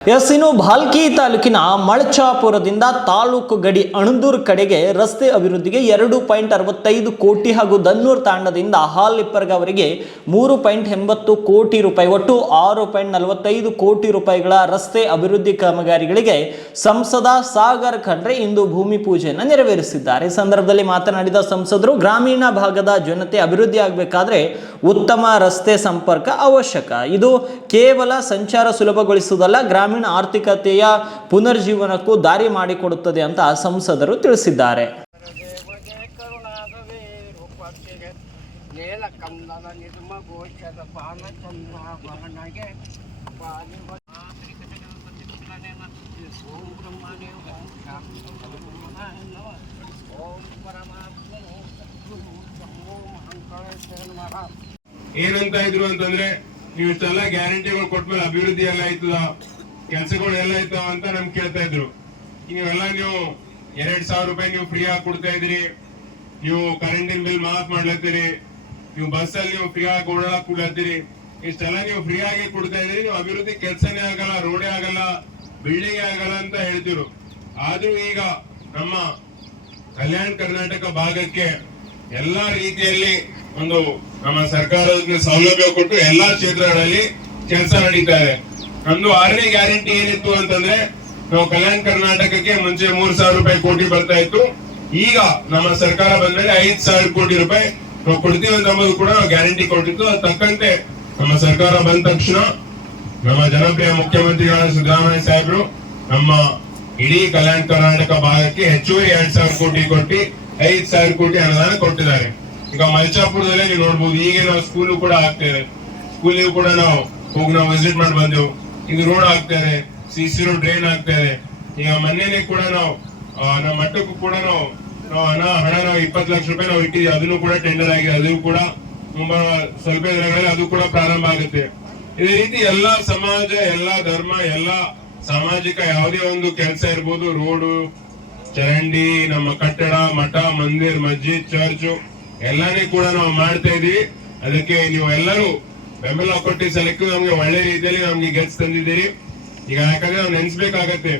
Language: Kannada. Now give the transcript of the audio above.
ಇನ್ನು ಭಾಲ್ಕಿ ತಾಲೂಕಿನ ಮಳಚಾಪುರದಿಂದ ತಾಲೂಕು ಗಡಿ ಅಣದೂರು ಕಡೆಗೆ ರಸ್ತೆ ಅಭಿವೃದ್ಧಿಗೆ 2.65 ಕೋಟಿ ಹಾಗೂ ದನ್ನೂರು ತಾಂಡದಿಂದ ಹಾಲಿಪ್ಪರ್ಗ ಅವರಿಗೆ 3.80 ಕೋಟಿ ರೂಪಾಯಿ ಒಟ್ಟು 6.45 ಕೋಟಿ ರೂಪಾಯಿಗಳ ರಸ್ತೆ ಅಭಿವೃದ್ಧಿ ಕಾಮಗಾರಿಗಳಿಗೆ ಸಂಸದ ಸಾಗರ್ ಖಂಡ್ರೆ ಇಂದು ಭೂಮಿ ಪೂಜೆಯನ್ನು ನೆರವೇರಿಸಿದ್ದಾರೆ. ಈ ಸಂದರ್ಭದಲ್ಲಿ ಮಾತನಾಡಿದ ಸಂಸದರು, ಗ್ರಾಮೀಣ ಭಾಗದ ಜನತೆ ಅಭಿವೃದ್ಧಿ ಆಗಬೇಕಾದ್ರೆ ಉತ್ತಮ ರಸ್ತೆ ಸಂಪರ್ಕ ಅವಶ್ಯಕ. ಇದು ಕೇವಲ ಸಂಚಾರ ಸುಲಭಗೊಳಿಸುವುದಲ್ಲ, ಗ್ರಾಮೀಣ ಆರ್ಥಿಕತೆಯ ಪುನರ್ಜೀವನಕ್ಕೂ ದಾರಿ ಮಾಡಿಕೊಡುತ್ತದೆ ಅಂತ ಸಂಸದರು ತಿಳಿಸಿದ್ದಾರೆ. ಏನಂತ ಇದ್ರು ಅಂತಂದ್ರೆ, ನೀವು ಇಷ್ಟೆಲ್ಲ ಗ್ಯಾರಂಟಿಗಳು ಕೊಟ್ಮೇಲೆ ಅಭಿವೃದ್ಧಿ ಎಲ್ಲ ಆಯ್ತದ, ಕೆಲಸಗಳು ಎಲ್ಲ ಆಯ್ತಾವ ಅಂತ ನಮ್ಗೆ ಕೇಳ್ತಾ ಇದ್ರು. ನೀವೆಲ್ಲ ನೀವು 2,000 ರೂಪಾಯಿ ನೀವು ಫ್ರೀ ಆಗಿ ಕೊಡ್ತಾ ಇದ್ರಿ, ನೀವು ಕರೆಂಟಿನ ಬಿಲ್ ಮಾಫ್ ಮಾಡ್ಲತ್ತೀರಿ, ನೀವು ಬಸ್ ಅಲ್ಲಿ ನೀವು ಫ್ರೀ ಆಗಿ ಓಡಾಡಕ್ ಕೊಡ್ಲತ್ತೀರಿ, ಇಷ್ಟೆಲ್ಲ ನೀವು ಫ್ರೀ ಆಗಿ ಕೊಡ್ತಾ ಇದ್ರಿ, ನೀವು ಅಭಿವೃದ್ಧಿ ಕೆಲಸನೇ ಆಗಲ್ಲ, ರೋಡೇ ಆಗಲ್ಲ, ಬಿಲ್ಡಿಂಗ್ ಆಗಲ್ಲ ಅಂತ ಹೇಳ್ತಿರು. ಆದ್ರೂ ಈಗ ನಮ್ಮ ಕಲ್ಯಾಣ ಕರ್ನಾಟಕ ಭಾಗಕ್ಕೆ ಎಲ್ಲಾ ರೀತಿಯಲ್ಲಿ ಒಂದು ನಮ್ಮ ಸರ್ಕಾರದ ಸೌಲಭ್ಯ ಕೊಟ್ಟು ಎಲ್ಲಾ ಕ್ಷೇತ್ರಗಳಲ್ಲಿ ಕೆಲಸ ನಡೀತಾ ಇದೆ. ನಮ್ದು 6ನೇ ಗ್ಯಾರಂಟಿ ಏನಿತ್ತು ಅಂತಂದ್ರೆ, ನಾವು ಕಲ್ಯಾಣ ಕರ್ನಾಟಕಕ್ಕೆ ಮುಂಚೆ 3,000 ರೂಪಾಯಿ ಕೋಟಿ ಬರ್ತಾ ಇತ್ತು. ಈಗ ನಮ್ಮ ಸರ್ಕಾರ ಬಂದ್ಮೇಲೆ 5,000 ಕೋಟಿ ರೂಪಾಯಿ ನಾವು ಕೊಡ್ತೀವಿ ಅಂತ ಅಂಬೋದು ಕೂಡ ನಾವು ಗ್ಯಾರಂಟಿ ಕೊಟ್ಟಿತ್ತು. ಅದು ತಕ್ಕಂತೆ ನಮ್ಮ ಸರ್ಕಾರ ಬಂದ ತಕ್ಷಣ ನಮ್ಮ ಜನಪ್ರಿಯ ಮುಖ್ಯಮಂತ್ರಿಗಳಾದ ಸಿದ್ದರಾಮಯ್ಯ ಸಾಹೇಬರು ನಮ್ಮ ಇಡೀ ಕಲ್ಯಾಣ ಕರ್ನಾಟಕ ಭಾಗಕ್ಕೆ ಹೆಚ್ಚುವರಿ 2,000 ಕೋಟಿ ಕೊಟ್ಟು 5,000 ಕೋಟಿ ಅನುದಾನ ಕೊಟ್ಟಿದ್ದಾರೆ. ಈಗ ಮಲ್ಚಾಪುರದಲ್ಲೇ ನೀವು ನೋಡ್ಬೋದು, ಈಗ ನಾವು ಸ್ಕೂಲ್ ಕೂಡ ಆಗ್ತಾ ಇದೆ, ಸ್ಕೂಲಿಗೂ ಕೂಡ ನಾವು ಹೋಗಿ ನಾವು ವಿಸಿಟ್ ಮಾಡಿ ಬಂದೆವು. ಈಗ ರೋಡ್ ಆಗ್ತಾ ಇದೆ, ಸಿಸಿ ರೋಡ್ ಡ್ರೈನ್ ಆಗ್ತಾ ಇದೆ. ಈಗ ಮೊನ್ನೆನೆ ಕೂಡ ನಾವು ನಮ್ಮ ಮಟ್ಟಕ್ಕೂ ಕೂಡ ನಾವು ಹಣ 20 ಲಕ್ಷ ರೂಪಾಯಿ ನಾವು ಇಟ್ಟಿದ್ದೀವಿ, ಅದನ್ನು ಕೂಡ ಟೆಂಡರ್ ಆಗಿದೆ, ಅದು ಕೂಡ ತುಂಬಾ ಸ್ವಲ್ಪ ದಿನಗಳಲ್ಲಿ ಅದು ಕೂಡ ಪ್ರಾರಂಭ ಆಗುತ್ತೆ. ಇದೇ ರೀತಿ ಎಲ್ಲಾ ಸಮಾಜ, ಎಲ್ಲಾ ಧರ್ಮ, ಎಲ್ಲಾ ಸಾಮಾಜಿಕ ಯಾವುದೇ ಒಂದು ಕೆಲಸ ಇರ್ಬೋದು, ರೋಡು, ಚರಂಡಿ, ನಮ್ಮ ಕಟ್ಟಡ, ಮಠ, ಮಂದಿರ್, ಮಸ್ಜಿದ್, ಚರ್ಚ್ ಎಲ್ಲಾನೇ ಕೂಡ ನಾವು ಮಾಡ್ತಾ ಇದೀವಿ. ಅದಕ್ಕೆ ನೀವು ಎಲ್ಲರೂ ಬೆಂಬಲ ಕೊಟ್ಟು ಸಲಕ್ಕೆ ನಮ್ಗೆ ಒಳ್ಳೆ ರೀತಿಯಲ್ಲಿ ನಮ್ಗೆ ಗೆಲ್ಸ್ ತಂದಿದ್ದೀರಿ. ಈಗ ಯಾಕಂದ್ರೆ ನಾವು ನೆನ್ಸ್ಬೇಕಾಗತ್ತೆ,